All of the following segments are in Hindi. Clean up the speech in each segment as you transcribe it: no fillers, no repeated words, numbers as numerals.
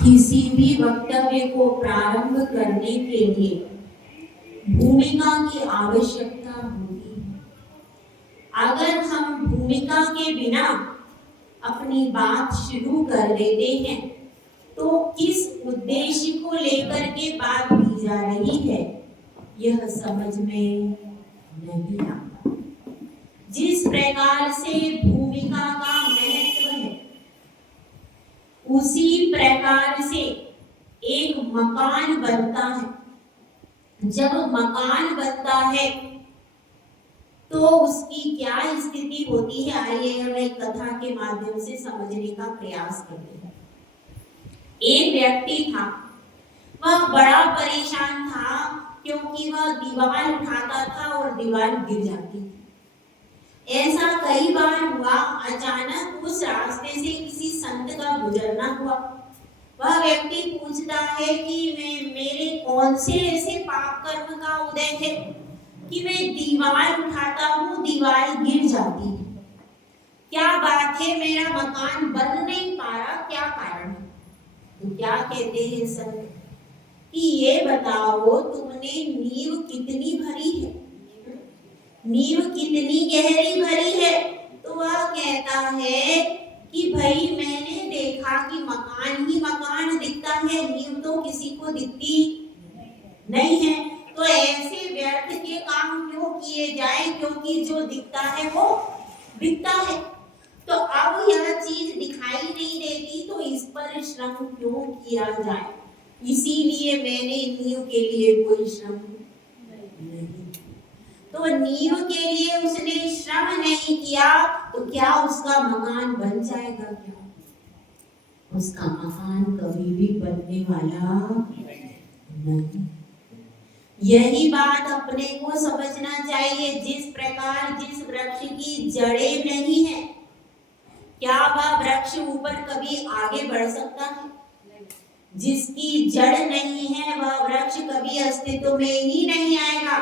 किसी भी वक्तव्य को प्रारंभ करने के लिए भूमिका की आवश्यकता होती है। अगर हम भूमिका के बिना अपनी बात शुरू कर देते हैं तो किस उद्देश्य को लेकर के बात की जा रही है यह समझ में नहीं आता। जिस प्रकार से भूमिका का महत्व है उसी प्रकार से एक मकान बनता है। जब मकान बनता है तो उसकी क्या स्थिति होती है, आइए हम एक कथा के माध्यम से समझने का प्रयास करते हैं। एक व्यक्ति था, वह बड़ा परेशान था क्योंकि वह दीवार उठाता था और दीवार गिर जाती थी। ऐसा कई बार हुआ। अचानक उस रास्ते से किसी संत का गुजरना हुआ। वह व्यक्ति पूछता है कि मेरे कौन से ऐसे पाप कर्म का उदय है कि मैं दीवार उठाता हूँ, दीवार गिर जाती है। क्या बात है, मेरा मकान बन नहीं पा रहा, क्या कारण है? तो क्या कहते हैं संत कि ये बताओ तुमने नींव कितनी भरी है, नींव कितनी गहरी भरी है? तो वह कहता है कि भाई मैंने देखा कि मकान ही मकान दिखता है, नींव तो किसी को दिखती नहीं है। तो ऐसे व्यर्थ के काम क्यों किए जाए, क्योंकि जो दिखता है वो बिकता है। तो अब यह चीज दिखाई नहीं देती तो इस पर श्रम क्यों किया जाए? इसीलिए मैंने नींव के लिए कोई श्रम नहीं। तो नींव के लिए उसने श्रम नहीं किया तो क्या उसका मकान बन जाएगा? क्या उसका मकान कभी भी बनने वाला नहीं। यही बात अपने को समझना चाहिए। जिस प्रकार जिस वृक्ष की जड़ें नहीं है, क्या वह वृक्ष ऊपर कभी आगे बढ़ सकता है? जिसकी जड़ नहीं है वह वृक्ष कभी अस्तित्व में ही नहीं आएगा।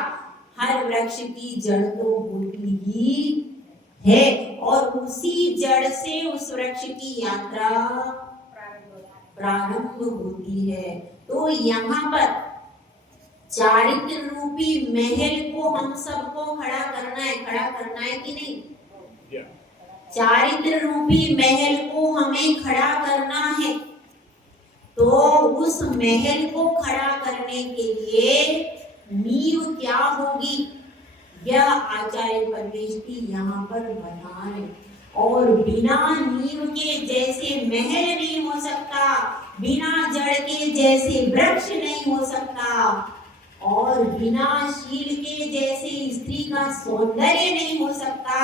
हर वृक्ष की जड़ तो होती ही है और उसी जड़ से उस वृक्ष की यात्रा प्रारंभ होती है। तो यहाँ पर चारित्र रूपी महल को हम सबको खड़ा करना है कि नहीं? चारित्र रूपी महल को हमें खड़ा करना है। तो उस महल को खड़ा करने के लिए नींव क्या होगी, यह आचार्य परमेष्ठी यहाँ पर बता रहे। और बिना नींव के जैसे महल नहीं हो सकता, बिना जड़ के जैसे वृक्ष नहीं हो सकता, और बिना शील के जैसे स्त्री का सौंदर्य नहीं हो सकता,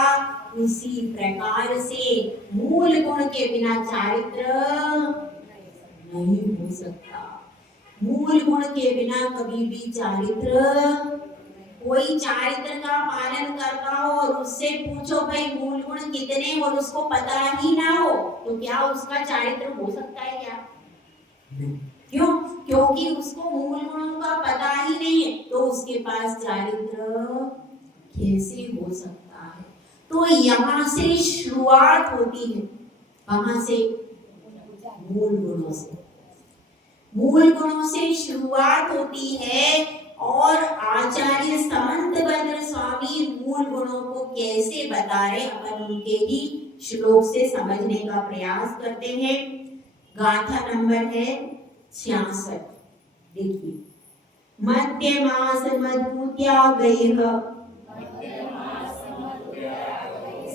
उसी प्रकार से मूल गुण के बिना चारित्र नहीं हो सकता। मूल गुण के बिना कभी भी चारित्र, कोई चारित्र का पालन करता हो और उससे पूछो भाई मूल गुण कितने और उसको पता ही ना हो तो क्या उसका चारित्र हो सकता है? क्या? क्यों? क्योंकि उसको मूल गुणों का पता ही नहीं है तो उसके पास चारित्र कैसे हो सकता है? तो यहाँ से शुरुआत होती है। कहाँ से? मूल गुणों से। मूल गुणों से शुरुआत होती है। और आचार्य समंतभद्र स्वामी मूल गुणों को कैसे बता रहे, अपन उनके ही श्लोक से समझने का प्रयास करते हैं। गाथा नंबर है 66। देखिए, मध्यमास मधुत्यागैः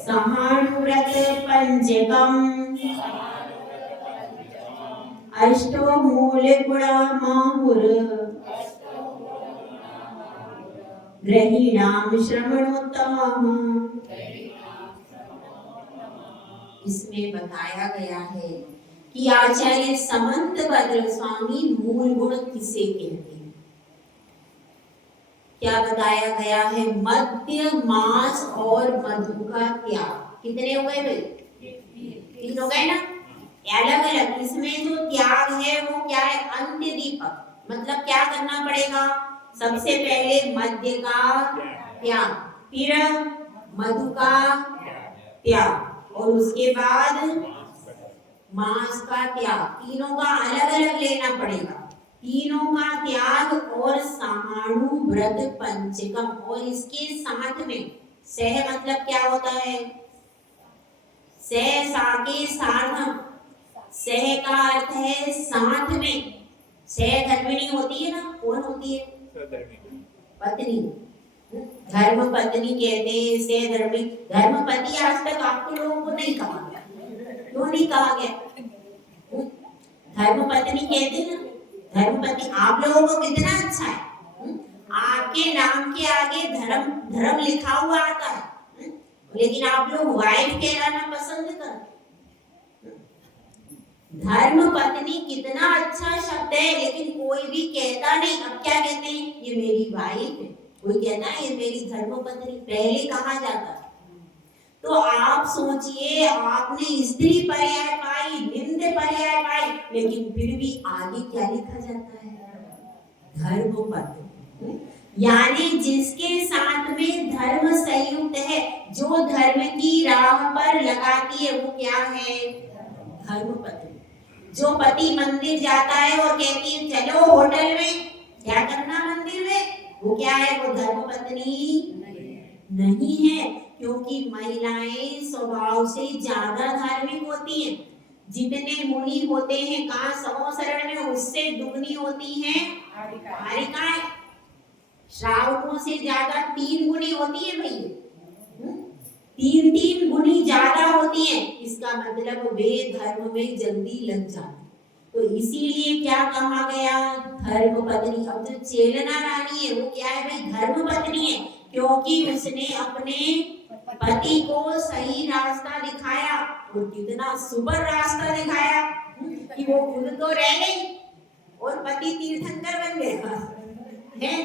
सहानुव्रत पंचकम् अष्टो मूल गुणा माहुर ग्रहीणाम श्रवणोत्तमः। इसमें बताया गया है कि आचार्य समंतभद्र स्वामी मूल गुण किसे कहते हैं। क्या बताया गया है? मध्य, मास और मधु का त्याग। कितने हो गए भाई? 3 हो गए ना? अलग अलग। इसमें जो त्याग है वो क्या है? अंत्य दीपक। मतलब क्या करना पड़ेगा? सबसे पहले मध्य का त्याग, फिर मधु का त्याग, और उसके बाद मांस का त्याग। तीनों का अलग अलग लेना पड़ेगा। तीनों का त्याग और साणु व्रत पंचकम। और इसके साथ में सह मतलब क्या होता है? सह साके सार्धम। सह का अर्थ है साथ में। सह धर्मिणी होती है ना, कौन होती है? पत्नी। धर्म पत्नी कहते हैं, सह धर्मी। धर्मपति आज तक आपको लोगों को नहीं कहा गया। क्यों नहीं कहा गया? धर्म पत्नी कहते हैं ना, धर्मपति। आप लोगों को कितना अच्छा है, आपके नाम के आगे धर्म धर्म लिखा हुआ आता है, लेकिन आप लोग वाइफ कहलाना पसंद करते। धर्म पत्नी कितना अच्छा शब्द है, लेकिन कोई भी कहता नहीं। अब क्या कहते हैं? ये मेरी वाइफ है। कोई कहता है ये मेरी धर्म पत्नी, पहले कहा जाता। तो आप सोचिए, आपने स्त्री पर्याय पाई, निंद पर्याय पाई, लेकिन फिर भी आगे क्या लिखा जाता है? धर्मपत्नी। यानी जिसके साथ में धर्म संयुक्त है, जो धर्म की राह पर लगाती है, वो क्या है? धर्मपत्नी। जो पति मंदिर जाता है और कहती है चलो होटल में, क्या करना मंदिर में, वो क्या है? वो धर्मपत्नी नहीं है। क्योंकि महिलाएं स्वभाव से ज्यादा धार्मिक होती हैं। जितने मुनि होते हैं कहाँ 100 शरण में, उससे दुगनी होती हैं हारिकाएं। श्रावकों से ज्यादा 3 गुनी होती है भैया। 3 गुनी ज्यादा होती है। इसका मतलब वे धर्म में जल्दी लग जाते। तो इसीलिए क्या कहा गया? धर्म पत्नी। अब जो चेलना रानी है वो क्या है भाई? धर्म पत्नी है, क्योंकि उसने अपने पति को सही रास्ता दिखाया। और कितना सुपर रास्ता दिखाया कि वो खुद तो रह गई और पति तीर्थंकर बन गया है।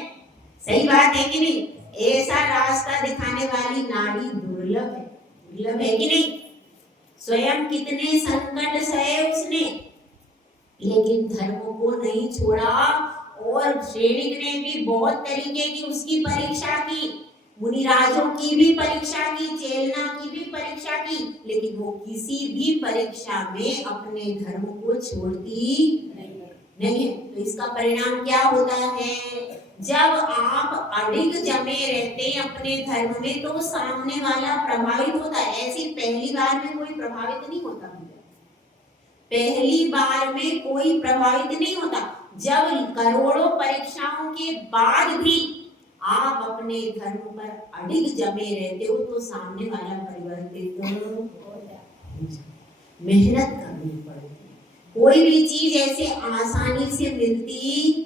सही बात है कि नहीं? ऐसा रास्ता दिखाने वाली नारी दुर्लभ है। दुर्लभ है कि नहीं? स्वयं कितने संकट सहे उसने, लेकिन धर्म को नहीं छोड़ा। और श्रेणिक ने भी बहुत तरीके की उसकी परीक्षा की, मुनिराजों की भी परीक्षा की, चेलना की भी परीक्षा की, लेकिन वो किसी भी परीक्षा में अपने धर्म को छोड़ती नहीं है। तो इसका परिणाम क्या होता है? जब आप अडिग जमे रहते हैं अपने धर्म में, तो सामने वाला प्रभावित होता है। ऐसी पहली बार में कोई प्रभावित नहीं होता। पहली बार में कोई प्रभावित नहीं होता। जब करोड़ों परीक्षाओं के बाद भी आप अपने धर्म पर अडिग जमे रहते हो, तो सामने वाला परिवर्तित मेहनत करनी पड़ती। कोई भी चीज ऐसे आसानी से मिलती।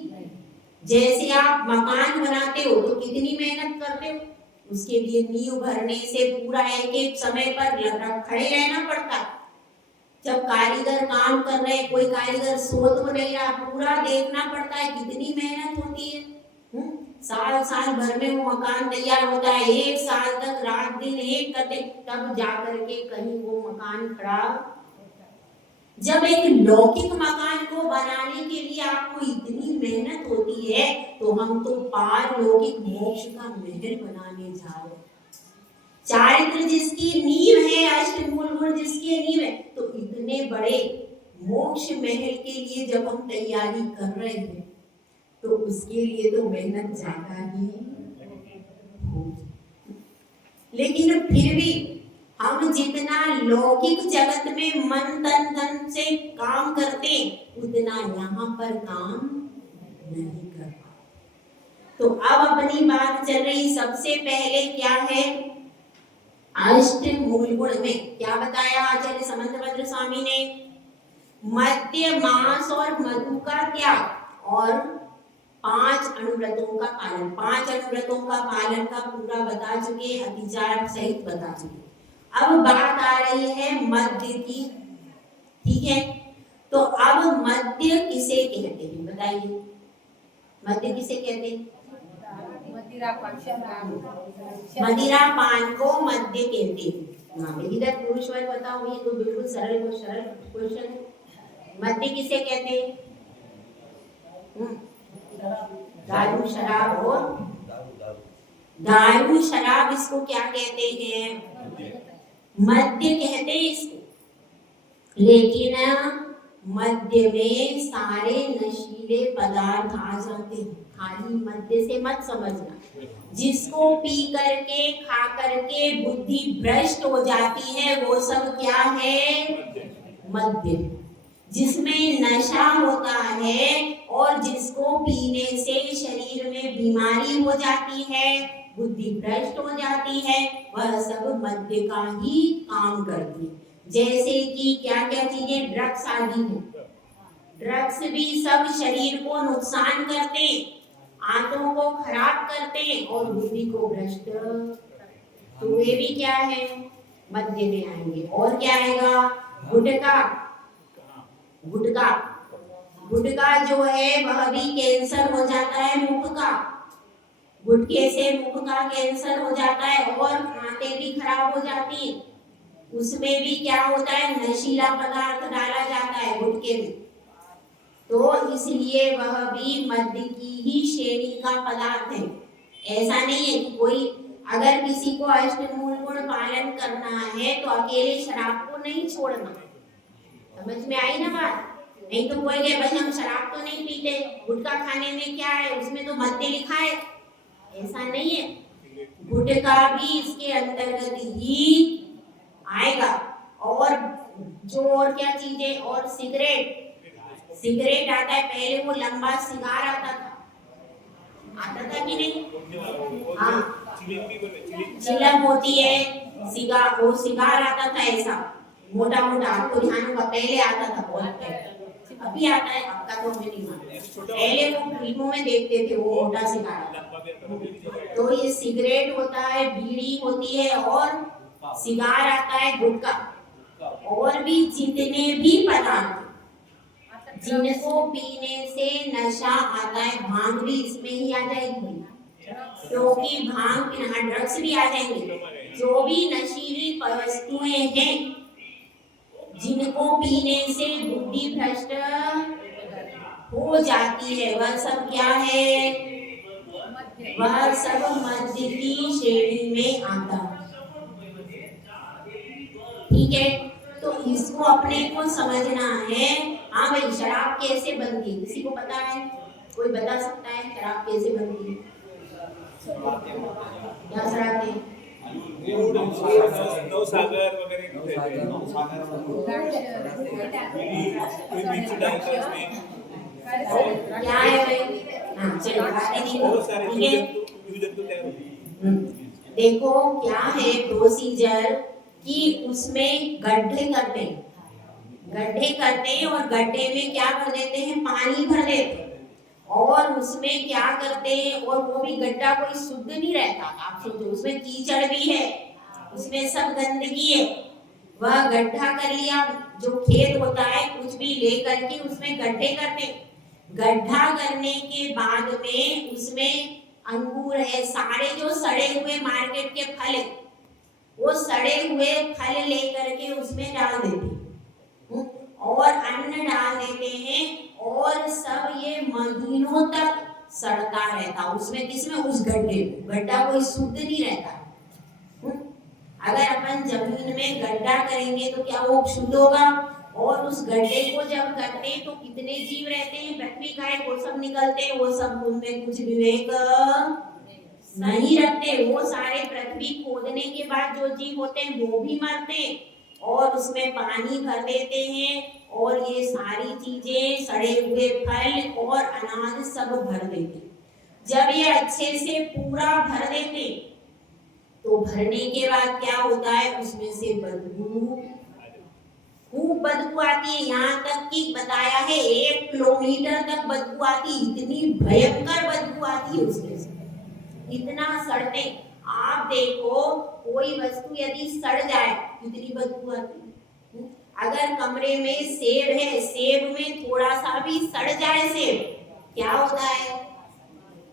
जैसे आप मकान बनाते हो तो कितनी मेहनत करते हो, उसके लिए नींव भरने से पूरा एक समय पर खड़े रहना पड़ता है। जब कारीगर काम कर रहे हैं, कोई कारीगर सो तो नहीं रहा, पूरा देखना पड़ता है। कितनी मेहनत होती है। साल साल भर में वो मकान तैयार होता है। 1 साल तक रात दिन एक करते, तब जाकर के कहीं वो मकान खड़ा। जब एक लौकिक मकान को बनाने के लिए आपको इतनी मेहनत होती है, तो हम तो पारलौकिक मोक्ष का महल बनाने जा रहे हैं। चारित्र जिसकी नींव है, अष्टमूल गुण जिसकी नींव है, तो इतने बड़े मोक्ष महल के लिए जब हम तैयारी कर रहे हैं, तो उसके लिए तो मेहनत ज्यादा ही होगी। लेकिन फिर भी हम जितना लौकिक जगत में मन तन धन से काम करते, उतना यहाँ पर काम नहीं कर पाते। तो अब अपनी बात चल रही, सबसे पहले क्या है? अष्टमूल गुण में क्या बताया आचार्य समंतभद्र स्वामी ने? मद्य, मांस और मधु का त्याग और 5 अनुव्रतों का पालन। 5 अनुव्रतों का पालन का पूरा बता चुके, अतिचार सहित बता चुके। अब बात आ रही है मद्य की। ठीक है, तो अब मद्य किसे कहते हैं बताइए? मद्य किसे कहते हैं? मदिरा पान को मद्य कहते हैं। इधर पुरुष वर्ग बताओ, ये तो बिल्कुल सरल क्वेश्चन है। मद्य किसे कहते हैं? दारू शराब। और दारू शराब इसको क्या कहते हैं? मद्य कहते हैं इसको। लेकिन मद्य में सारे नशीले पदार्थ आ जाते हैं, खाली मद्य से मत समझना। जिसको पी करके खा करके बुद्धि भ्रष्ट हो जाती है वो सब क्या है? मद्य। जिसमें नशा होता है और जिसको पीने से शरीर में बीमारी हो जाती है, बुद्धि भ्रष्ट हो जाती है, वह सब मद्य का ही काम करती है। जैसे कि क्या क्या चीजें ड्रग्स आदि हैं। ड्रग्स भी सब शरीर को नुकसान करते, आंतों को खराब करते और बुद्धि को भ्रष्ट। तो वे भी क्या है? मध्य में आएंगे। और क्या आएगा? गुटखा। गुटखा गुटखा जो है वह भी कैंसर हो जाता है मुख का। गुटखे से मुख का कैंसर हो जाता है और आंतें भी खराब हो जाती है। उसमें भी क्या होता है? नशीला पदार्थ डाला जाता है गुटखे में। तो इसलिए वह भी मद्य की ही श्रेणी का पदार्थ है। ऐसा नहीं है कि कोई अगर किसी को अष्टमूल गुण पालन करना है तो अकेले शराब को नहीं छोड़ना। समझ में आई ना बात? नहीं तो कोई कहे भाई हम शराब तो नहीं पीते, गुटखा खाने में क्या है, उसमें तो मद्य लिखा है। ऐसा नहीं है, गुटखा भी इसके अंतर्गत ही आएगा। और जो और क्या चीजें, और सिगरेट। सिगरेट आता है, पहले वो लंबा सिगार आता था कि नहीं? हाँ, चिलम होती है, सिगार, वो सिगार आता था ऐसा मोटा मोटा, आपको ध्यान होगा पहले आता था, बहुत पहले। अभी आता है, आपका तो हमें नहीं मालूम। पहले वो फिल्मों में देखते थे वो मोटा सिगार। तो ये सिगरेट होता है, बीड़ी होती है और सिगार आता है, गुटखा। और भी जितने भी पदार्थ जिनको पीने से नशा आता है, भांग भी इसमें ही आ जाएगी, क्योंकि भांग, यहाँ ड्रग्स भी आ जाएंगे। जो भी नशीली वस्तुएं हैं जिनको पीने से बुद्धि भ्रष्ट हो जाती है, वह सब क्या है? वह सब मद्य की श्रेणी में आता है। ठीक है, तो इसको अपने को समझना है। हाँ भाई, शराब कैसे बनती है किसी को पता है? कोई बता सकता है शराब कैसे बनती है? क्या शराब? नवसागर वगैरह क्या है भाई? हाँ चलो, बहुत सारे देखो क्या है प्रोसीजर कि उसमें गड्ढे करते हैं, गड्ढे करते हैं और गड्ढे में क्या कर देते हैं? पानी भर देते हैं और उसमें क्या करते हैं? और वो भी गड्ढा कोई शुद्ध नहीं रहता, आप सोचो उसमें कीचड़ भी है, उसमें सब गंदगी है। वह गड्ढा कर लिया, जो खेत होता है कुछ भी ले करके उसमें गड्ढे करते। गड्ढा करने के बाद में उसमें अंगूर है, सारे जो सड़े हुए मार्केट के फल है, वो सड़े हुए फल लेकर के उसमें डाल देते हैं और अन्न डाल देते हैं और सब ये महीनों तक सड़ता रहता उसमें। किसमें? उस गड्ढे में। गड्ढा कोई शुद्ध नहीं रहता। अगर अपन जमीन में गड्ढा करेंगे तो क्या वो शुद्ध होगा? और उस गड्ढे को जब करते हैं तो कितने जीव रहते हैं पृथ्वी का है, वो सब निकलते हैं, वो सब उनमें कुछ विवेक नहीं रखते। वो सारे पृथ्वी खोदने के बाद जो जीव होते हैं वो भी मरते हैं और उसमें पानी भर देते हैं और ये सारी चीजें, सड़े हुए फल और अनाज सब भर देते। जब ये अच्छे से पूरा भर देते तो भरने के बाद क्या होता है? उसमें से बदबू, खूब बदबू आती है। यहाँ तक कि बताया है 1 किलोमीटर तक बदबू आती, इतनी भयंकर बदबू आती है उसमें से, इतना सड़ते। आप देखो कोई वस्तु यदि सड़ जाए कितनी बदबू आती है। अगर कमरे में सेब है, सेब में थोड़ा सा भी सड़ जाए सेब, क्या होता है?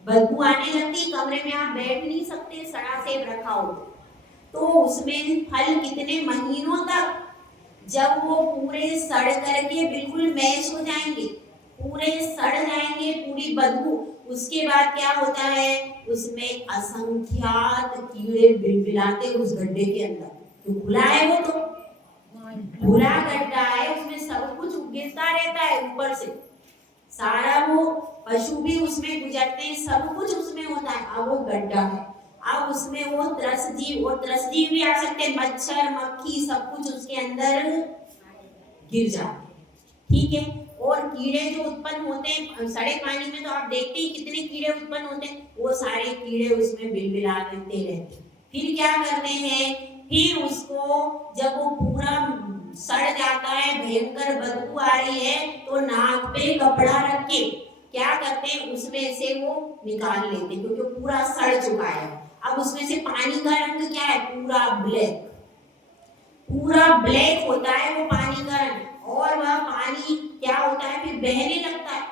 बदबू आने लगती, कमरे में आप बैठ नहीं सकते सड़ा सेब रखा हो। तो उसमें फल कितने महीनों तक, जब वो पूरे सड़ करके बिल्कुल मैश हो जाएंगे, पूरे सड़ जाएंगे, पूरी बदबू, उसके बाद क्या होता है? उसमें असंख्यात कीड़े बिलबिलाते उस गड्ढे के अंदर। तो खुला है वो, तो खुला गड्ढा है, उसमें सब कुछ गिरता रहता है ऊपर से, सारा वो पशु भी उसमें गुजरते हैं, सब कुछ उसमें होता है। अब वो गड्ढा है, अब उसमें वो त्रस्त जीव भी आ सकते हैं, मच्छर मक्खी सब कुछ उसके अंदर गिर जाते हैं, ठीक है। और कीड़े जो उत्पन्न होते हैं सड़े पानी में, तो आप देखते ही कितने कीड़े उत्पन्न होते हैं, वो सारे कीड़े उसमें बिलबिला देते रहते हैं। फिर क्या करते हैं, फिर उसको जब वो पूरा सड़ जाता है, भयंकर बदबू आ रही है, तो नाक पे कपड़ा रख के क्या करते हैं, उसमें से वो निकाल लेते हैं, क्योंकि पूरा सड़ चुका है। अब उसमें से पानी का रंग क्या है, पूरा ब्लैक होता है वो पानी का रंग, और वह पानी क्या होता है, फिर बहने लगता है,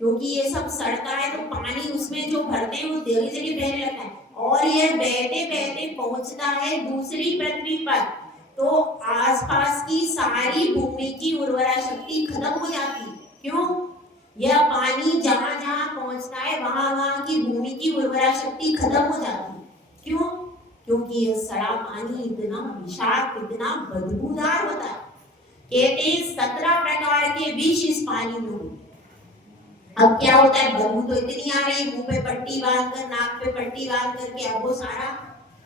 क्योंकि ये सब सड़ता है, तो पानी उसमें जो भरते हैं वो धीरे धीरे बहने लगता है, और ये बहते बहते पहुंचता है दूसरी पृथ्वी पर, तो आसपास की सारी भूमि की उर्वरा शक्ति खत्म हो जाती है। क्यों? यह पानी जहां जहां पहुंचता है वहां वहां की भूमि की उर्वरा शक्ति खत्म हो जाती है। क्यों? क्योंकि यह सड़ा पानी इतना विषाक्त, इतना बदबूदार होता है। कहते हैं 17 प्रकार के विष इस पानी में होते। अब क्या होता है, बदबू तो इतनी आ रही, मुंह पे पट्टी बांध कर, नाक पे पट्टी बांध करके, अब वो सारा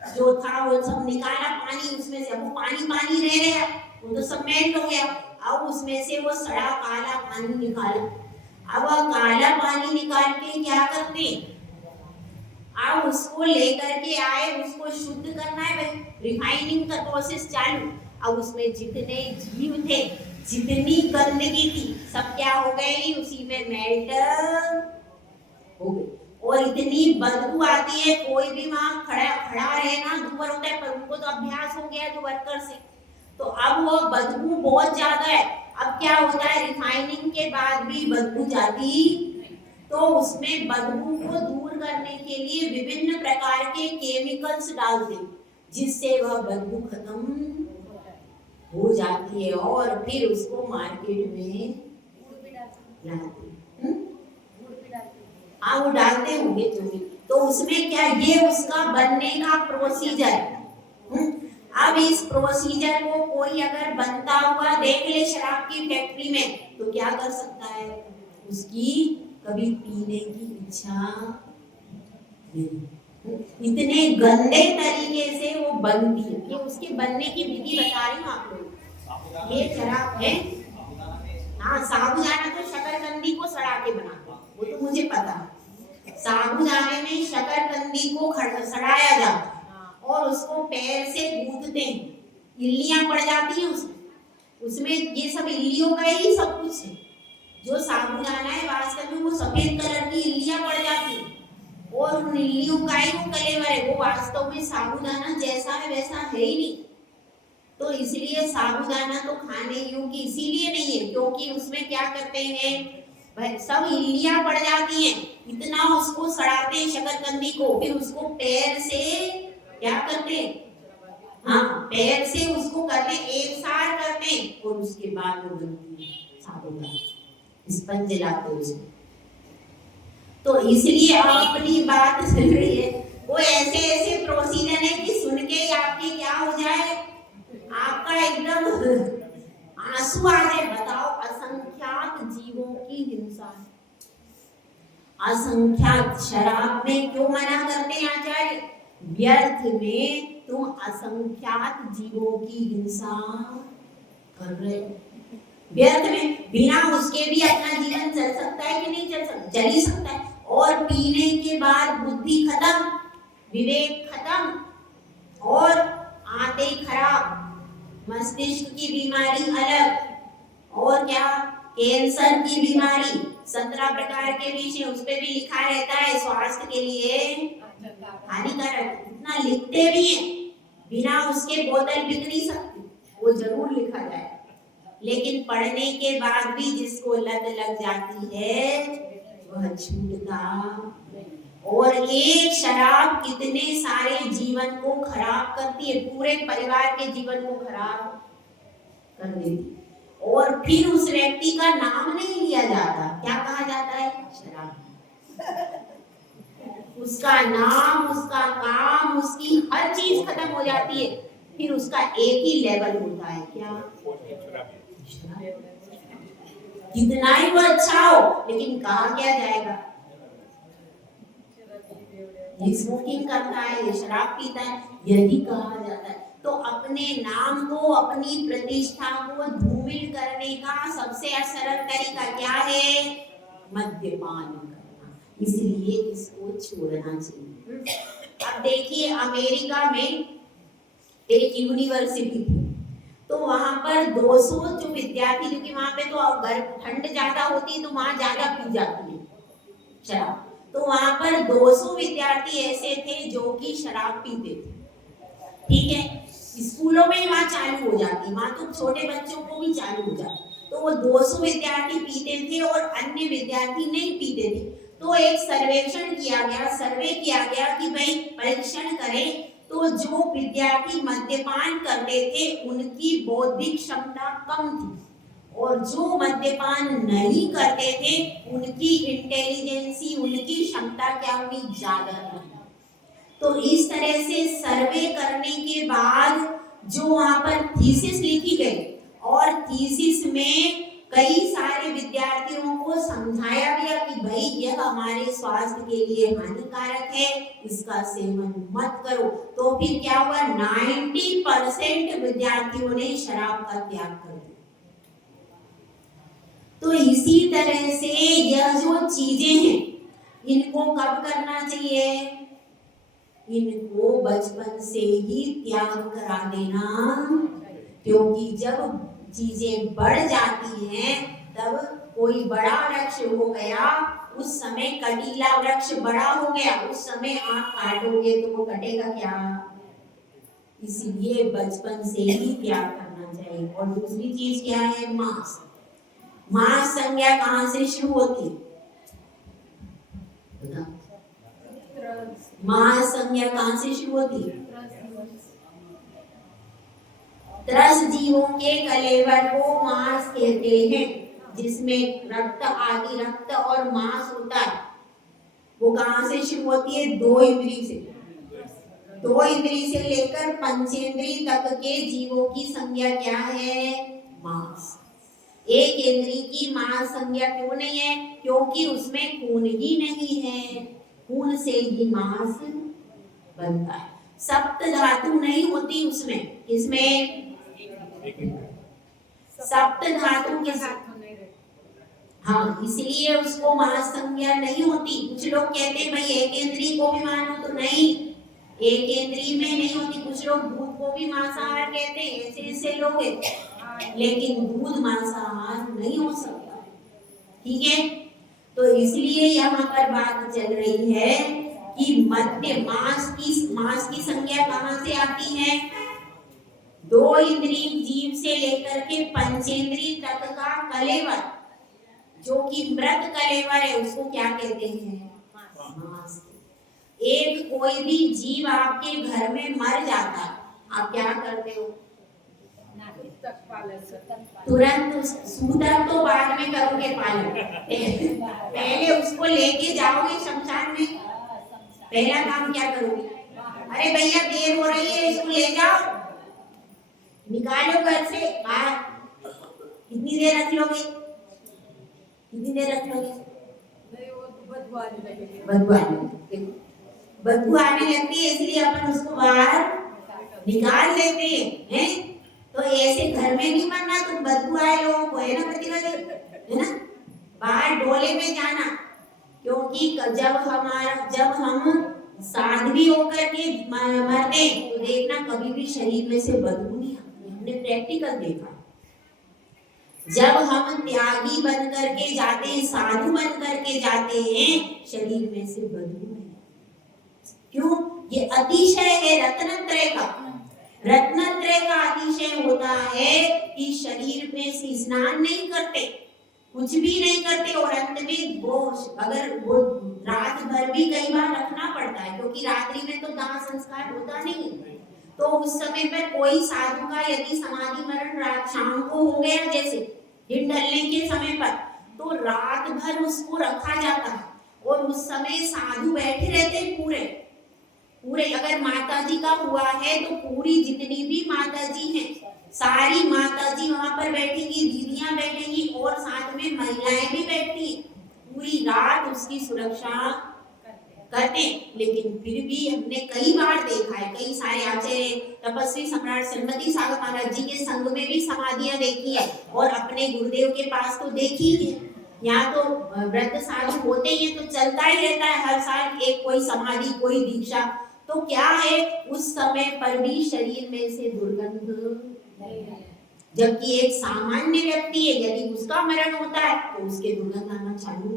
जो था वो सब निकाला पानी उसमें से, अब वो पानी रह गया, वो तो सब मेल्ट हो गया। अब उसमें से वो सड़ा काला पानी निकाला। अब वह काला पानी निकाल के क्या करते, अब उसको लेकर के आए, उसको शुद्ध करना है भाई, रिफाइनिंग का प्रोसेस चालू। अब उसमें जितने जीव थे, जितनी गंदगी थी, सब क्या हो गई, उसी में मेल्ट हो गई, और इतनी बदबू आती है, कोई भी वहां खड़ा रहेगा दूर होता है, पर उनको तो अभ्यास हो गया जो वर्कर से, तो अब वो बदबू बहुत ज्यादा है। अब क्या होता है, रिफाइनिंग के बाद भी बदबू जाती, तो उसमें बदबू को दूर करने के लिए विभिन्न प्रकार के केमिकल्स डालते हैं, जिससे वह बदबू खत्म हो जाती है, और फिर उसको मार्केट में लाते हैं। हाँ, वो डालते होंगे जो भी, तो उसमें क्या, ये उसका बनने का प्रोसीजर। अब इस प्रोसीजर को कोई अगर बनता हुआ देख ले शराब की फैक्ट्री में, तो क्या कर सकता है, उसकी कभी पीने की इच्छा नहीं। इतने गंदे तरीके से वो बनती है। ये उसके बनने की विधि बता रही हूँ आप लोग। ये शराब है, हाँ, साबूदाना तो शकरकंदी को सड़ा के बनाते हैं, वो तो मुझे पता है। साबूदाने में शकरकंदी को सड़ाया जाता है, और उसको पैर से गूंथते हैं, इल्लियां पड़ जाती हैं उसमें ये सब इल्लियों का ही सब कुछ है। जो साबूदाना है वास्तव में वो सफेद कलर की इल्लियां पड़ जाती है, और उन इल्लियों का ही वो कलेवर है, वो वास्तव में साबूदाना जैसा है वैसा है ही नहीं। तो इसलिए साबूदाना तो खाने योग्य इसीलिए नहीं है, क्योंकि उसमें क्या करते हैं, सब इल्लियां पड़ जाती हैं, इतना उसको सड़ाते हैं शकरकंदी को, फिर उसको पैर से क्या करते हैं, हाँ, पैर से उसको करते, एक सार करते, और उसके बाद वो बनती है साबूदाना, स्पंज लाते उसमें। तो इसलिए आप अपनी बात सुन रही है, वो ऐसे ऐसे प्रोसीजर है कि सुन के ही आपकी क्या हो जाए, आपका एकदम आंसू आ जाए। बताओ, असंख्यात जीवों की हिंसा, असंख्यात। शराब में क्यों मना करते हैं आचार्य, व्यर्थ में तुम असंख्यात जीवों की हिंसा कर रहे हो, व्यर्थ में। बिना उसके भी अपना जीवन चल सकता है कि नहीं चल सकता, चल ही सकता है। और पीने के बाद बुद्धि खत्म, विवेक खत्म, और आंतें खराब, मस्तिष्क की बीमारी अलग, और क्या, कैंसर की बीमारी, 17 प्रकार के विष है, उस पे भी लिखा रहता है स्वास्थ्य के लिए हानिकारक। इतना लिखते भी हैं, बिना उसके बोतल बिक नहीं सकती, वो जरूर लिखा जाए, लेकिन पढ़ने के बाद भी जिसको लत लग जाती है वह छूटता। और एक शराब कितने सारे जीवन को खराब करती है, पूरे परिवार के जीवन को खराब कर देती, और फिर उस व्यक्ति का नाम नहीं लिया जाता, क्या कहा जाता है, शराब। उसका नाम, उसका काम, उसकी हर चीज खत्म हो जाती है, फिर उसका एक ही लेवल होता है, क्या? कितना ही वो अच्छा हो, लेकिन कहा क्या जाएगा? ये स्मोकिंग करता है, ये शराब पीता है, यही कहा जाता है। तो अपने नाम को, अपनी प्रतिष्ठा को धूमिल करने का सबसे सरल तरीका क्या है? मद्यपान करना। इसलिए इसको छोड़ना चाहिए। अब देखिए, अमेरिका में एक यूनिवर्सिटी थी, तो वहां पर 200 जो विद्यार्थी, क्योंकि वहां पे तो अगर ठंड ज्यादा होती है तो वहां ज्यादा पी जाती है शराब, तो वहां पर 200 विद्यार्थी ऐसे थे जो कि शराब पीते थे। ठीक है, स्कूलों में वहां चालू हो जाती, वहां तो छोटे बच्चों को भी चालू हो जाती। तो वो 200 विद्यार्थी पीते थे और अन्य विद्यार्थी नहीं पीते थे। तो एक सर्वेक्षण किया गया, सर्वे किया गया कि भाई परीक्षण करें, तो जो विद्यार्थी मद्यपान करते थे उनकी बौद्धिक क्षमता कम थी, और जो मद्यपान नहीं करते थे उनकी इंटेलिजेंसी, उनकी क्षमता क्या हुई? ज्यादा हुई। तो इस तरह से सर्वे करने के बाद जो वहां पर थीसिस लिखी गई, और थीसिस में कई सारे विद्यार्थियों को समझाया गया कि भाई यह हमारे स्वास्थ्य के लिए हानिकारक है, इसका सेवन मत करो। तो फिर क्या हुआ? 90% विद्यार्थियों ने शराब का त्याग कर दिया। तो इसी तरह से यह जो चीजें हैं, इनको कब करना चाहिए? इनको बचपन से ही त्याग करा देना, क्योंकि जब चीजें बढ़ जाती हैं तब कोई बड़ा वृक्ष हो गया, उस समय कटीला वृक्ष बड़ा हो गया, उस समय आप काटोगे तो वो कटेगा क्या? इसीलिए बचपन से ही त्याग करना चाहिए। और दूसरी चीज क्या है? मांस। मांस संज्ञा कहां से शुरू होती है? मांस संज्ञा कहां से शुरू होती है? त्रस जीवों के कलेवर को मांस कहते हैं, जिसमें रक्त आदि, रक्त और मांस होता है। वो कहां से शुरू होती है? 2 इंद्री से। 2 इंद्री से लेकर पंचेंद्री तक के जीवों की संज्ञा क्या है? मांस। एक इंद्री की मांस संज्ञा क्यों नहीं है? क्योंकि उसमें खून ही नहीं है, खून से ही मांस बनता है। सप्त धातु नहीं होती उसमें। किसमें? सप्त धातु के साथ, हाँ, इसलिए उसको मांस संज्ञा नहीं होती। कुछ लोग कहते हैं भाई एक इंद्री को भी मानो, तो नहीं, एक इंद्री में नहीं होती। कुछ लोग दूध को भी मांसाहार कहते हैं, ऐसे ऐसे लोग हैं, लेकिन दूध मांसाहार नहीं हो सकता। ठीक है, तो इसलिए यहाँ पर बात चल रही है कि मध्य मांस की संज्ञा कहाँ से आती है? 2 इंद्रिय जीव से लेकर के पंचेंद्रिय तक का कलेवर, जो कि मृत कलेवर है, उसको क्या कहते हैं? मांस। एक कोई भी जीव आपके घर में मर जाता, आप क्या करते हो? तुरंत सूतक तो बाद में करोगे पालन, पहले उसको लेके जाओगे शमशान में। पहला काम क्या करोगे? अरे भैया देर हो रही है, इसको ले जाओ, निकालो घर से बाहर। कितनी देर रख लोगे? कितनी देर रख लोगे? बदबू आने लगती है, इसलिए अपन उसको बाहर निकाल लेते हैं। तो ऐसे घर में नहीं मरना, तुम बदबू आए लोगों को, है ना प्रतिभा, है ना? बाहर डोले में जाना, क्योंकि जब हम साध्वी होकर के मरते तो देखना कभी भी शरीर में से बदबू नहीं आती। हमने प्रैक्टिकल देखा। जब हम त्यागी बन करके जाते हैं, साधु बन करके जाते हैं, शरीर में से बदबू नहीं। क्यों? ये अतिशय है रत्नत्रय का। रत्नत्रय का अतिशय होता है कि शरीर में से स्नान नहीं करते, कुछ भी नहीं करते, और अंत में वो रात भर भी कई बार रखना पड़ता है, क्योंकि रात्रि में तो दाह संस्कार होता नहीं। तो उस समय पर कोई साधु का यदि समाधि मरण रात शाम को हो गया, जैसे दिन ढलने के समय पर, तो रात भर उसको रखा जाता है, और उस समय साधु बैठे रहते हैं पूरे, पूरे अगर माता जी का हुआ है तो पूरी जितनी भी माता जी हैं सारी माता जी वहां पर बैठेंगी, दीदियां बैठेंगी और साथ में महिलाएं भी बैठती हैं, पूरी रात उसकी सुरक्षा करते हैं। लेकिन फिर भी हमने कई बार देखा है, कई सारे आचार्य तपस्वी सम्राट सन्मति सागर महाराज जी के संग में भी समाधियां देखी है और अपने गुरुदेव के पास तो देखी है। यहाँ तो व्रत साधु होते ही है तो चलता ही रहता है हर साल एक कोई समाधि कोई दीक्षा। तो क्या है उस समय पर भी शरीर में से दुर्गंध, जबकि एक सामान्य व्यक्ति है यदि उसका मरण होता है तो उसके दुर्गंध आना चालू।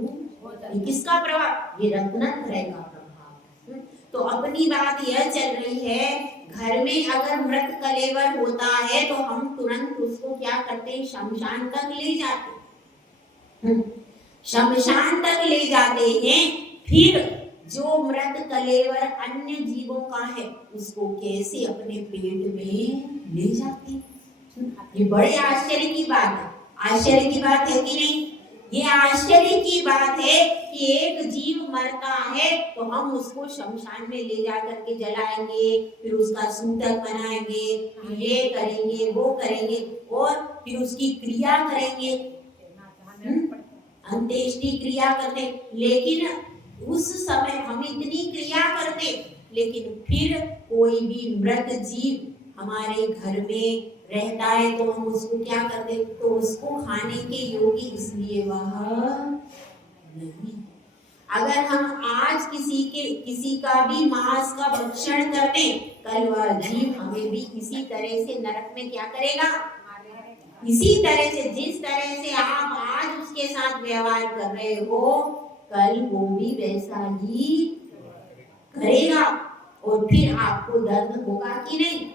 ये किसका प्रभाव? ये रत्नत्रय का प्रभाव। तो अपनी बात यह चल रही है, घर में अगर मृत कलेवर होता है तो हम तुरंत उसको क्या करते हैं? शमशान तक ले जाते हैं। शमशान तक ले जाते हैं। फिर जो मृत कलेवर अन्य जीवों का है उसको कैसे अपने पेट में ले जाते हैं। ये बड़े आश्चर्य की बात है। आश्चर्य की बात है कि नहीं? ये आश्चर्य की बात है कि एक जीव मरता है तो हम उसको शमशान में ले जा करके जलाएंगे, फिर उसका सूतक बनाएंगे, फिर ये करेंगे वो करेंगे और फिर उसकी क्रिया करेंगे, अंत्येष्टि क्रिया करते। लेकिन उस समय हम इतनी क्रिया करते लेकिन फिर कोई भी मृत जीव हमारे घर में रहता है तो हम उसको क्या करते? तो उसको खाने के योग्य इसलिए वह नहीं। अगर हम आज किसी का भी मांस का भक्षण करते कल वह जीव हमें भी इसी तरह से नरक में क्या करेगा? इसी तरह से जिस तरह से आप आज उसके साथ व्यवहार कर रहे हो कल वो भी वैसा ही करेगा और फिर आपको दर्द होगा कि नहीं?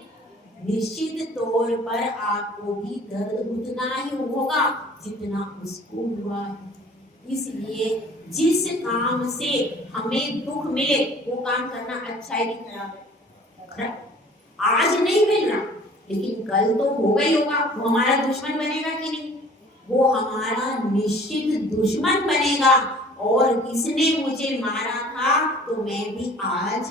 निश्चित तौर पर आपको भी दर्द उतना ही होगा जितना उसको हुआ है। इसलिए जिस काम से हमें दुख मिले वो काम करना अच्छा है कि खराब है? आज नहीं मिल रहा लेकिन कल तो होगा ही होगा। वो हमारा दुश्मन बनेगा कि नहीं? वो हमारा निश्चित दुश्मन बनेगा। और इसने मुझे मारा था तो मैं भी आज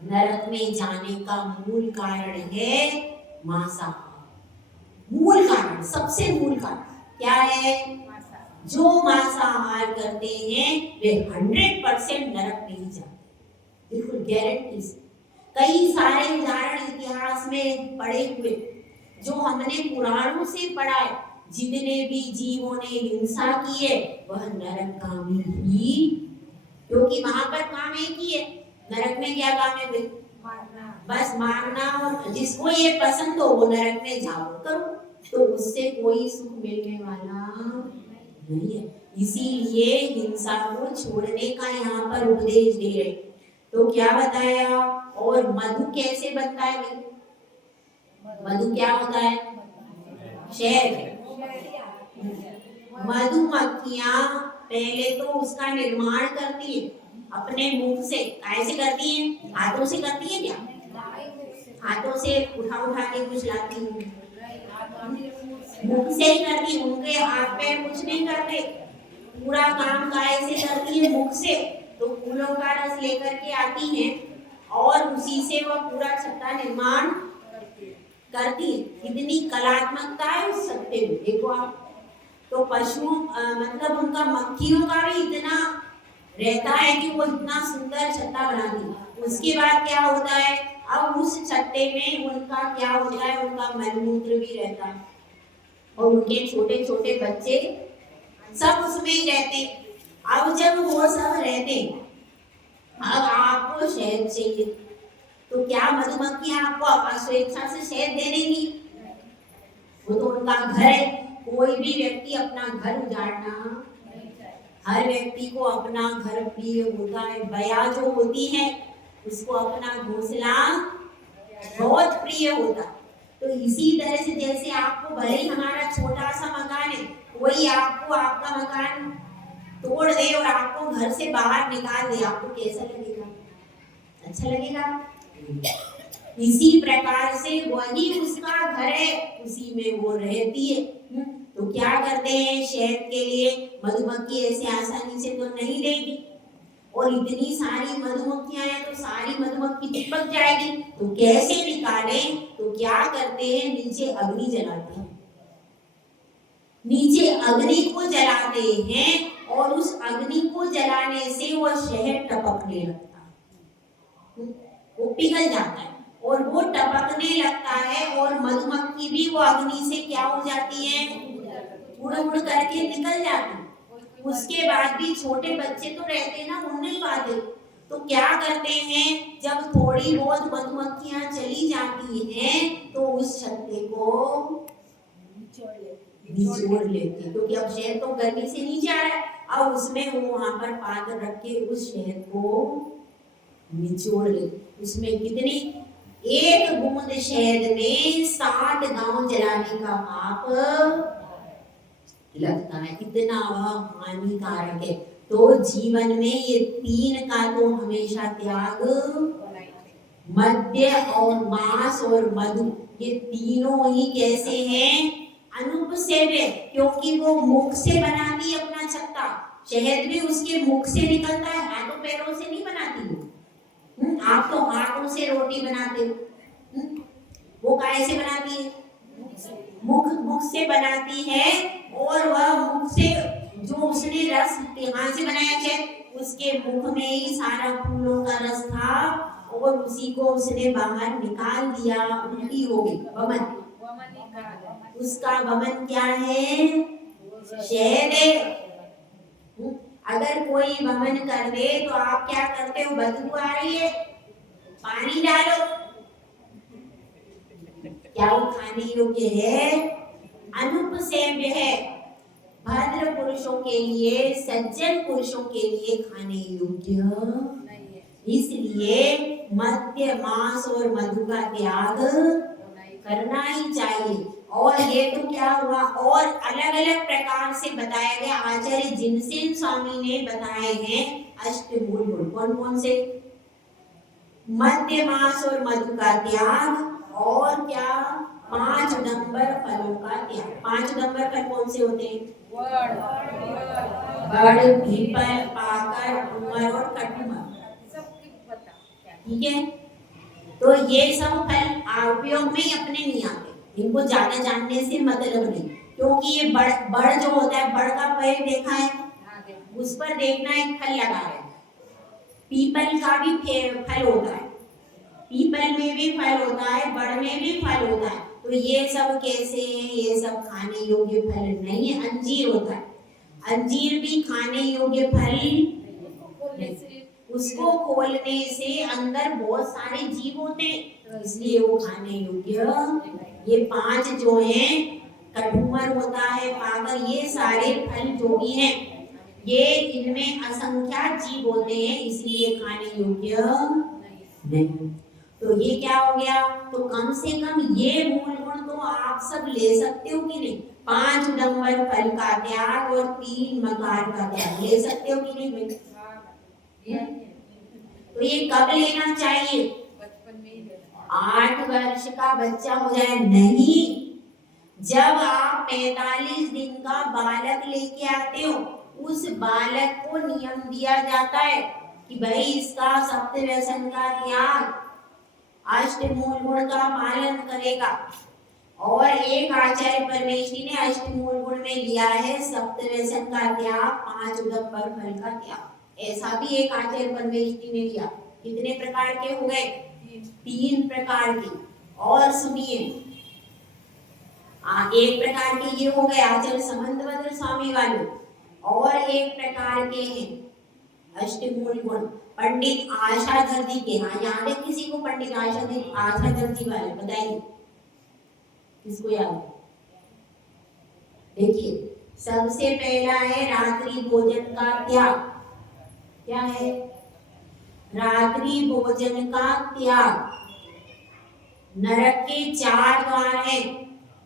नरक में जाने का मूल कारण है मांसाहार। मूल कारण, सबसे मूल कारण क्या है? जो मांसाहार करते हैं वे 100% नरक नहीं जाते, बिल्कुल गारंटी से। कई सारे उदाहरण इतिहास में पड़े हुए जो हमने पुराणों से पढ़ा है। जितने भी जीवों ने हिंसा की है वह नरकगामी ही, क्योंकि वहां पर काम एक ही है। नरक में क्या काम है? बस मारना। और जिसको ये पसंद हो वो नरक में जाओ करो, तो उससे कोई सुख मिलने वाला नहीं है। इसीलिए हिंसा को छोड़ने का यहाँ पर उपदेश दे रहे। तो क्या बताया? और मधु कैसे बनता है भाई? मधु क्या होता है? शहद। मधुमक्खियां पहले तो उसका निर्माण करती है अपने मुंह से। कैसे करती हैं? हाथों से करती है क्या? हाथों से उठा उठा के कुछ लाती है, मुंह से ही करती। उनके हाथ पैर कुछ नहीं करते, पूरा काम काय से करती है, मुख से। तो फूलों का रस लेकर के आती हैं और उसी से वह पूरा छत्ता निर्माण करती है। कितनी कलात्मकता है उस छत्ते में, देखो आप। तो पशुओं मतलब उनका मक्खियों का भी इतना रहता है कि वो इतना सुंदर छत्ता बनाती है। उसके बाद क्या होता है? अब उस छत्ते में उनका क्या होता है? उनका मलमूत्र भी रहता है और उनके छोटे छोटे बच्चे सब उसमें ही रहते। अब जब वो सब रहते, अब आपको शहद चाहिए तो क्या मधुमक्खियां आपको स्वेच्छा से शहद दे देंगी? वो तो उनका घर है। कोई भी व्यक्ति अपना घर उजाड़ना, हर व्यक्ति को अपना घर प्रिय होता है। बया जो होती है उसको अपना घोंसला बहुत प्रिय होता है। तो इसी तरह से जैसे आपको भले ही हमारा छोटा सा मकान है, कोई आपको आपका मकान तोड़ दे और आपको घर से बाहर निकाल दे, आपको कैसा लगेगा? अच्छा लगेगा? इसी प्रकार से वही उसका घर है, उसी में वो रहती है। तो क्या करते हैं? शहद के लिए मधुमक्खी ऐसे आसानी से तो नहीं देगी और इतनी सारी मधुमक्खियां हैं तो सारी मधुमक्खी चिपक जाएगी, तो कैसे निकालें? तो क्या करते हैं, नीचे अग्नि जलाते हैं, नीचे अग्नि को जलाते हैं और उस अग्नि को जलाने से वह शहद टपकने लगता है, वो पिघल जाता है और वो टपकने लगता है और मधुमक्खी भी वो अग्नि से क्या हो जाती है, उड़ उड़ करके निकल जाती है। उसके बाद भी छोटे बच्चे तो रहते हैं ना, उड़ नहीं पाते, तो क्या करते हैं, जब थोड़ी बहुत मधुमक्खियां चली जाती हैं तो उस छत्ते को निचोड़ लेते, क्योंकि अब शहद तो गर्मी से नीचे आ रहा है, अब उसमें वो वहां पर पात्र रख के उस शहद को निचोड़ लेते। उसमें कितनी, एक बूंद शहद में 60 गांव जलाने का पाप लगता है, इतना वह हानिकारक है। तो जीवन में ये 3 का तो हमेशा त्याग, मद्य और मांस और मधु, ये तीनों ही कैसे हैं, अनुपसेव्य, क्योंकि वो मुख से बनाती है अपना छत्ता, शहद भी उसके मुख से निकलता है, हाथों पैरों से नहीं बनाती वो। आप तो हाथों से रोटी बनाते हो, वो कैसे बनाती है, मुख से बनाती है, और वह मुख से जो उसने रस यहाँ से बनाया है, उसके मुख में ही सारा फूलों का रस था और उसी को उसने बाहर निकाल दिया, उल्टी हो गई, वमन। उसका वमन क्या है, शहद है। अगर कोई वमन कर दे तो आप क्या करते हो, बदबू आ रही है, पानी डालो, क्या वो खाने योग्य है, अनुपसेव्य है, भद्र पुरुषों के लिए, सज्जन पुरुषों के लिए खाने योग्य नहीं है। इसलिए मद्य, मांस और मधु का त्याग करना ही चाहिए। और ये तो क्या हुआ, और अलग अलग प्रकार से बताया गया, आचार्य जिनसेन स्वामी ने बताए हैं अष्टमूल गुण। कौन कौन से, मद्य, मांस और मधु का त्याग, और क्या, 5 नंबर फलों का त्याग। 5 नंबर फल कौन से होते हैं, बड़, पीपल, पाकर, कुमर और कटुमर, ठीक है। तो ये सब फल उपयोग में ही अपने नहीं आते, इनको ज्यादा जानने से मतलब नहीं, क्योंकि ये बड़ जो होता है, बड़ का पेड़ देखा है, उस पर देखना एक फल लगा है, पीपल का भी फल होता है, पीपल में भी फल होता है, बड़ में भी फल होता है, तो ये सब कैसे हैं, ये सब खाने योग्य फल नहीं है। अंजीर होता है, अंजीर भी खाने योग्य फल, उसको खोलने से अंदर बहुत सारे जीव होते हैं, तो इसलिए वो खाने योग्य। ये 5 जो हैं, कटुमर होता है, पाकर, ये सारे फल जो भी हैं, ये इनमें असंख्यात जीव होते हैं, इसलिए खाने योग्य नहीं। तो ये क्या हो गया, तो कम से कम ये मूल गुण तो आप सब ले सकते हो कि नहीं, 5 नंबर फल का त्याग और 3 मकार का त्याग ले सकते हो कि नहीं भाई? तो ये कब लेना चाहिए, 8 वर्ष का बच्चा हो जाए, नहीं, जब आप 45 दिन का बालक लेके आते हो, उस बालक को नियम दिया जाता है कि भाई इसका सप्त व्यसन का त्याग, अष्टमूल गुण का पालन करेगा। और एक आचार्य परमेश्वरी ने अष्टमूल गुण में लिया है सप्त व्यसन का त्याग, 5 उदंबर फल का त्याग, ऐसा भी एक आचार्य परमेश्वरी ने लिया। कितने प्रकार के हो गए, 3 प्रकार के। और सुनिए, एक प्रकार के ये हो गए आचार्य समंतभद्र स्वामी वाले, और एक प्रकार के हैं अष्टमूल गुण पंडित आशाधर जी के। हाँ, याद है किसी को पंडित आशाधर जी वाले, बताइए किसको याद है? देखिए, सबसे पहला है रात्रि भोजन का त्याग। क्या है, रात्रि भोजन का त्याग। नरक के 4 द्वार हैं।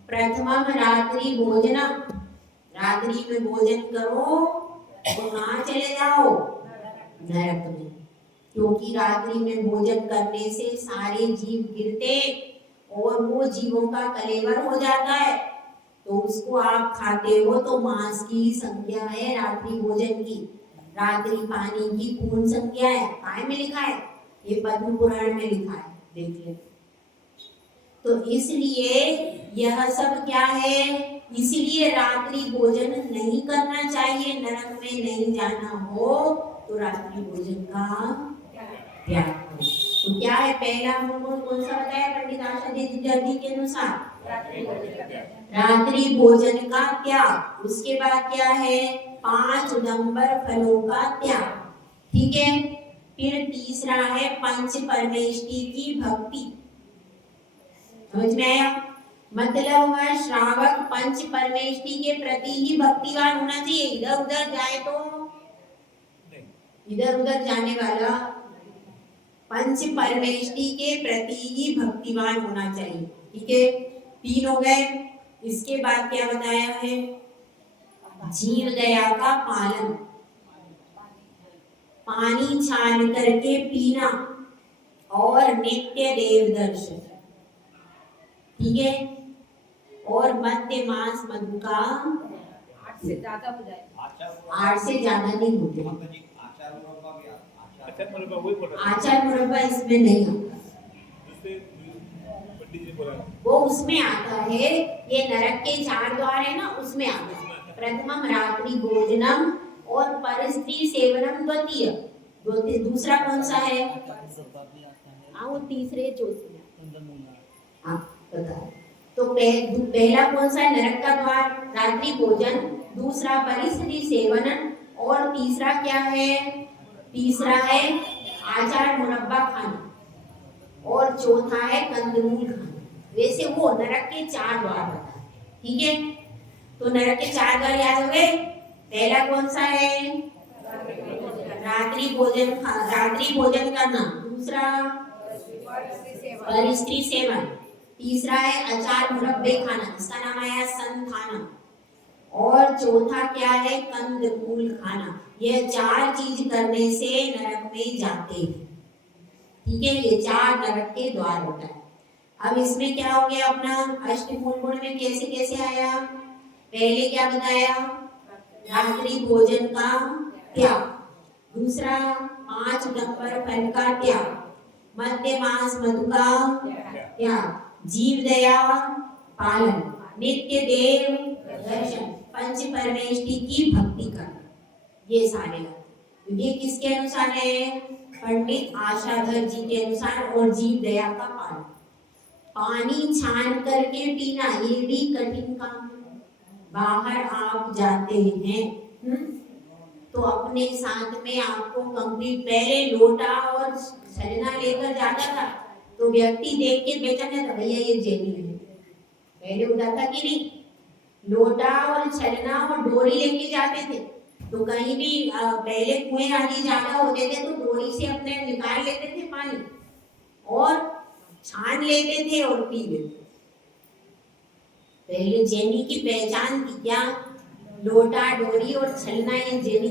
प्रथमम रात्रि भोजनम, रात्रि में भोजन करो तो कहाँ चले जाओ, नरक में, क्योंकि रात्रि में भोजन करने से सारे जीव गिरते और वो जीवों का कलेवर हो जाता है, तो उसको आप खाते हो तो मांस की संख्या है रात्रि भोजन की। रात्रि पानी की पूर्ण संख्या है, काय में लिखा है? ये पद्म पुराण में लिखा है, देख ले। तो इसलिए यह सब क्या है? इसलिए रात्रि भोजन नहीं करना चाहिए। नरक में नहीं जाना हो तो रात्रि भोजन का त्याग करो। तो क्या है पहला मूल कौन सा बताया पंडित आशा जी के अनुसार? रात्रि भोजन का त्याग। उसके बाद क्या है? 5 उदंबर फलों का त्याग, ठीक है। फिर तीसरा है पंच परमेष्टि की भक्ति। समझ में आया? मतलब वह श्रावक पंच परमेष्टि के प्रति ही भक्तिवान होना चाहिए। इधर उधर जाए तो इधर उधर जाने वाला पंच परमेष्टि के प्रति ही भक्तिवान होना चाहिए, ठीक है। 3 हो गए। इसके बाद क्या बताया है? जीव दया का पालन, पानी छान करके पीना और नित्य देव दर्शन, ठीक है। और मध्य मास मधु का 8 से ज्यादा हो जाए, 8 से ज्यादा नहीं होते। अच्छा मुरब्बा वही बोल रहा आचार मुरब्बा इसमें नहीं आता, जिससे पंडित जी बोला वो उसमें आता है। ये नरक के 4 द्वार है ना, उसमें आता है। प्रथमम रात्रि भोजनम और परस्त्री सेवनम द्वितीय। दूसरा कौन सा है? वो तीसरे चौथे। हाँ बताओ। तो पहला कौन सा है? नरक का द्वार रात्रि भोजन, दूसरा परिस्त्री सेवनन, और तीसरा क्या है? तीसरा है आचार मुरब्बा खाना, और चौथा है कंदमूल खाना। वैसे वो नरक के 4 द्वार होता है, ठीक है। तो नरक के 4 द्वार याद हो गए। पहला कौन सा है? रात्रि भोजन करना, दूसरा परिस्त्री सेवन, तीसरा है अचार मुरब्बे खाना, इसका नाम आया संथाना, और चौथा क्या है? कंदमूल खाना। यह 4 चीज करने से नरक में जाते हैं, ठीक है। ये 4 नरक के द्वार होता है। अब इसमें क्या हो गया अपना? अष्टमूल गुण में कैसे कैसे आया? पहले क्या बताया? रात्रि भोजन का त्याग, दूसरा 5 उदंबर फल का त्याग, मध्य मास मधु का त्याग, जीव दया पालन, नित्य देव दर्शन, पंच परमेष्टि की भक्ति करना, ये सारे हैं। ये किसके अनुसार है? पंडित आशाधर जी के अनुसार। और जीव दया का पालन, पानी छान करके पीना, ये भी कठिन काम है। बाहर आप जाते हैं तो अपने साथ में आपको कंप्लीट, पहले लोटा और छलना लेकर जाता था तो व्यक्ति देख के पहचान था, भैया ये जैनी है। पहले होता था कि नहीं? लोटा और छलना और डोरी लेके जाते थे। तो कहीं भी पहले कुएं आदि ज्यादा होते थे तो डोरी से अपने निकाल लेते थे पानी और छान लेते थे और पी लेते थे। पहले जैनी की पहचान थी क्या? लोटा, डोरी और छलना, ये जैनी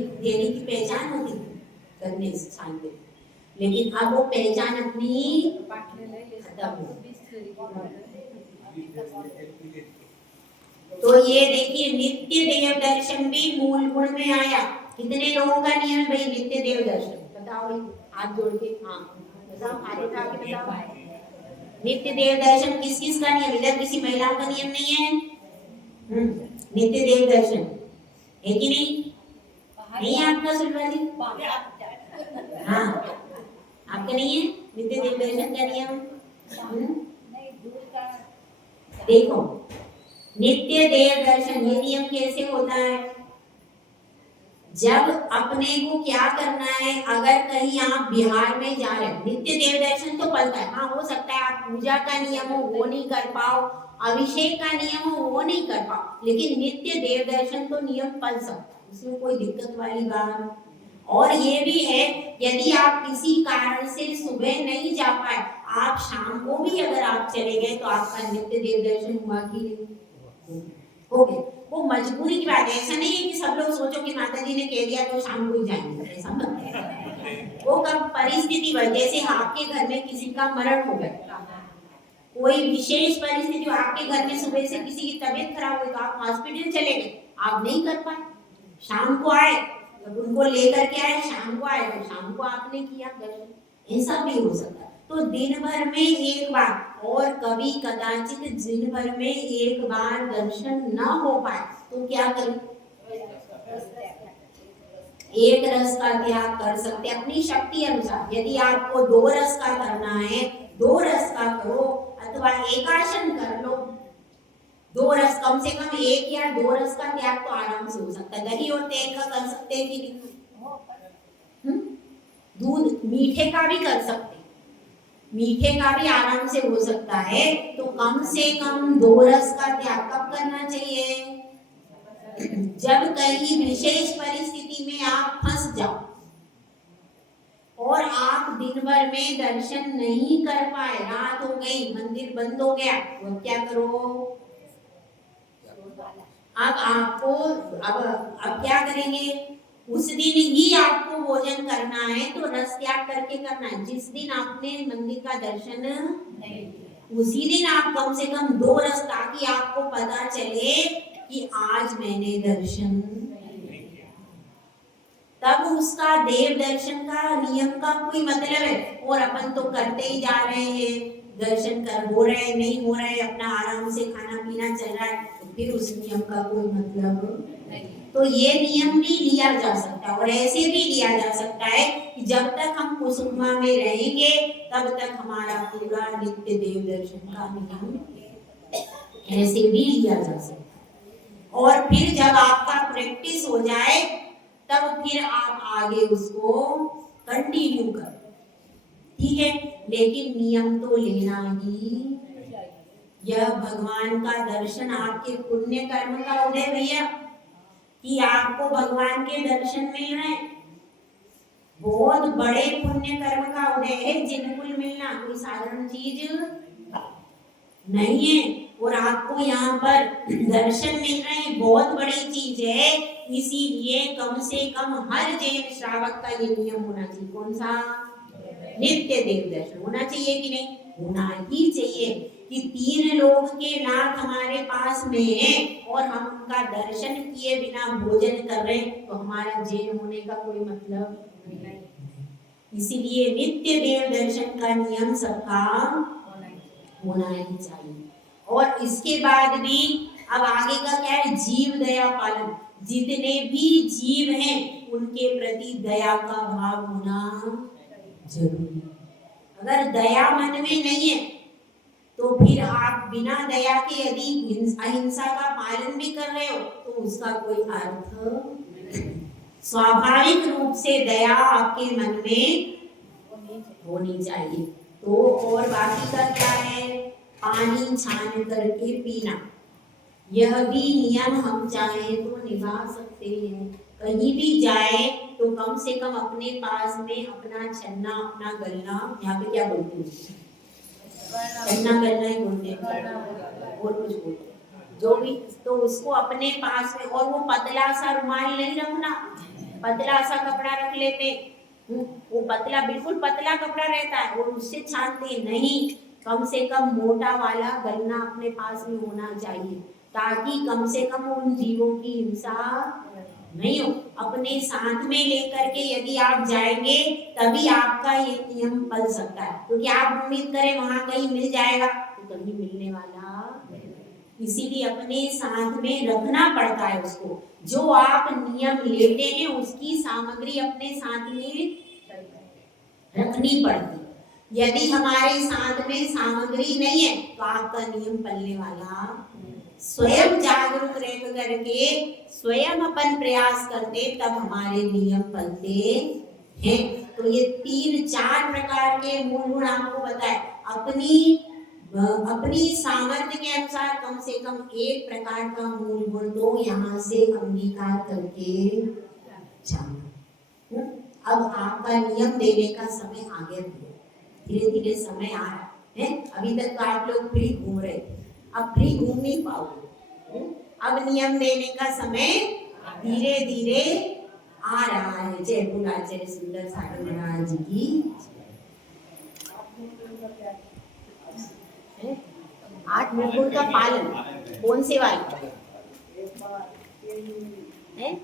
की पहचान होती थी, करने से छानते। लेकिन अब वो पहचान अपनी खत्म हो। तो ये देखिए नित्य देव दर्शन भी मूल गुण में आया। कितने लोगों का नियम भाई नित्य देव दर्शन? बताओ भाई, हाथ जोड़ के। हाँ बताओ, हाथ उठा के बताओ। नित्य देव दर्शन किस किस का नियम? इधर किसी महिला का नियम नहीं है? नित्य देव दर्शन है कि नहीं? नहीं है आपका सुनवाली? हाँ आपका नहीं है नित्य देव दर्शन का नियम? देखो नित्य देव दर्शन ये नियम कैसे होता है? जब अपने को क्या करना है, अगर कहीं आप बिहार में जा रहे हैं, नित्य देव दर्शन तो पलता है। हाँ हो सकता है आप पूजा का नियम हो वो नहीं कर पाओ, अभिषेक का नियम हो वो नहीं कर पाओ, लेकिन नित्य देव दर्शन तो नियम पल सकता है, उसमें कोई दिक्कत वाली बात। और ये भी है यदि आप किसी कारण से सुबह नहीं जा पाए, आप शाम को भी अगर आप चले गए तो आपका नित्य देव दर्शन हुआ कि नहीं? हो गया। वो मजबूरी की बात है, ऐसा नहीं है कि सब लोग सोचो कि माता जी ने कह दिया तो शाम को ही जाएंगे, ऐसा मत है। वो कब परिस्थिति वजह से आपके घर में किसी का मरण हो गया, कोई विशेष परिस्थिति आपके घर में सुबह से किसी की तबीयत खराब हुई तो आप हॉस्पिटल चले गए, आप नहीं कर पाए, शाम को आए जब उनको लेकर के आए, शाम को आए तो शाम को आपने किया दर्शन, ऐसा भी हो सकता है। तो दिन भर में एक बार, और कभी कदाचित दिन भर में एक बार दर्शन न हो पाए तो क्या करें? एक रस का त्याग कर सकते अपनी शक्ति अनुसार। यदि आपको 2 रस का करना है, 2 रस का करो, अथवा एकाशन कर लो। 2 रस, कम से कम 1 या 2 रस का त्याग तो आराम से हो सकता है। दही और तेल का कर सकते हैं कि नहीं? दूध मीठे का भी कर सकते, मीठे का भी आराम से हो सकता है। तो कम से कम 2 रस का त्याग कब करना चाहिए? जब कहीं विशेष परिस्थिति में आप फंस जाओ और आप दिन भर में दर्शन नहीं कर पाए, रात हो गई, मंदिर बंद हो गया, तो क्या करो? अब आपको अब क्या करेंगे? उस दिन ही आपको भोजन करना है तो रस त्याग करके करना है। जिस दिन आपने मंदिर का दर्शन उसी दिन आप कम से कम 2 रस, ताकि आपको पता चले कि आज मैंने दर्शन, तब उसका देव दर्शन का नियम का कोई मतलब है। और अपन तो करते ही जा रहे हैं, दर्शन कर हो रहे नहीं हो रहे, अपना आराम से खाना पीना चल रहा है, तो फिर उस नियम का कोई मतलब नहीं। तो ये नियम भी लिया जा सकता है, और ऐसे भी लिया जा सकता है कि जब तक हम कुसुमा में रहेंगे तब तक हमारा पूरा नित्य देव दर्शन का नियम ऐसे भी लिया जा सकता है। और फिर जब आपका प्रैक्टिस हो जाए तब फिर आप आगे उसको कंटिन्यू करो, ठीक है। लेकिन नियम तो लेना ही, यह भगवान का दर्शन आपके पुण्य कर्म का उदय भैया, कि आपको भगवान के दर्शन मिल रहे हैं, बहुत बड़े पुण्य कर्म का उदय है। जिनकुल मिलना कोई साधारण चीज नहीं है, और आपको यहाँ पर दर्शन मिल रहे हैं, बहुत बड़ी चीज है। इसीलिए कम से कम हर जैन श्रावक का ये नियम होना चाहिए। कौन सा? नित्य देव दर्शन होना चाहिए कि नहीं? होना ही चाहिए कि 3 लोग के नाथ हमारे पास में है और हम उनका दर्शन किए बिना भोजन कर रहे हैं, तो हमारा जैन होने का कोई मतलब नहीं। इसीलिए नित्य देव दर्शन का नियम सबका होना ही चाहिए। और इसके बाद भी अब आगे का क्या है? जीव दया पालन। जितने भी जीव हैं उनके प्रति दया का भाव होना जरूरी है। अगर दया मन में नहीं है तो फिर आप बिना दया के यदि अहिंसा का पालन भी कर रहे हो तो उसका कोई अर्थ नहीं। स्वाभाविक रूप से दया आपके मन में होनी चाहिए। तो और बाकी का क्या है? पानी छान करके पीना, यह भी नियम हम चाहे तो निभा सकते हैं। कहीं भी जाए तो कम से कम अपने पास में अपना छन्ना, अपना गलना, यहाँ पे क्या बोलते हैं? छन्ना गलना ही बोलते हैं, और कुछ बोलते हैं जो भी, तो उसको अपने पास में। और वो पतला सा रुमाल नहीं रखना, पतला सा कपड़ा रख लेते, वो पतला, बिल्कुल पतला कपड़ा रहता है और उससे छानते नहीं। कम से कम मोटा वाला गलना अपने पास में होना चाहिए, ताकि कम से कम उन जीवों की हिंसा नहीं हो। अपने साथ में लेकर के यदि आप जाएंगे तभी आपका ये नियम पल सकता है, क्योंकि आप उम्मीद करें वहां कहीं मिल जाएगा, तो कहीं मिलने वाला नहीं। इसीलिए अपने साथ में रखना पड़ता है उसको। जो आप नियम लेते हैं उसकी सामग्री अपने साथ में रखनी पड़ती। यदि हमारे साथ में सामग्री नहीं है तो आपका नियम पलने वाला। स्वयं जागरूक रह करके स्वयं अपन प्रयास करते तब हमारे नियम पलते हैं। तो ये 3-4 प्रकार के मूल गुण आपको बताए। अपनी सामर्थ्य के अनुसार कम से कम एक प्रकार का मूल गुण तो यहाँ से अंगीकार करके जाना। अब आपका नियम देने का समय आगे धीरे धीरे समय आ रहा है। अभी तक तो आप लोग फ्री घूम रहे, अब फ्री घूम नहीं पाओगे। अब नियम देने का समय धीरे धीरे आ रहा है। जय बोला आचार्य सुंदर सागर महाराज की। 8 मुकुट का पालन कौन से वाले है?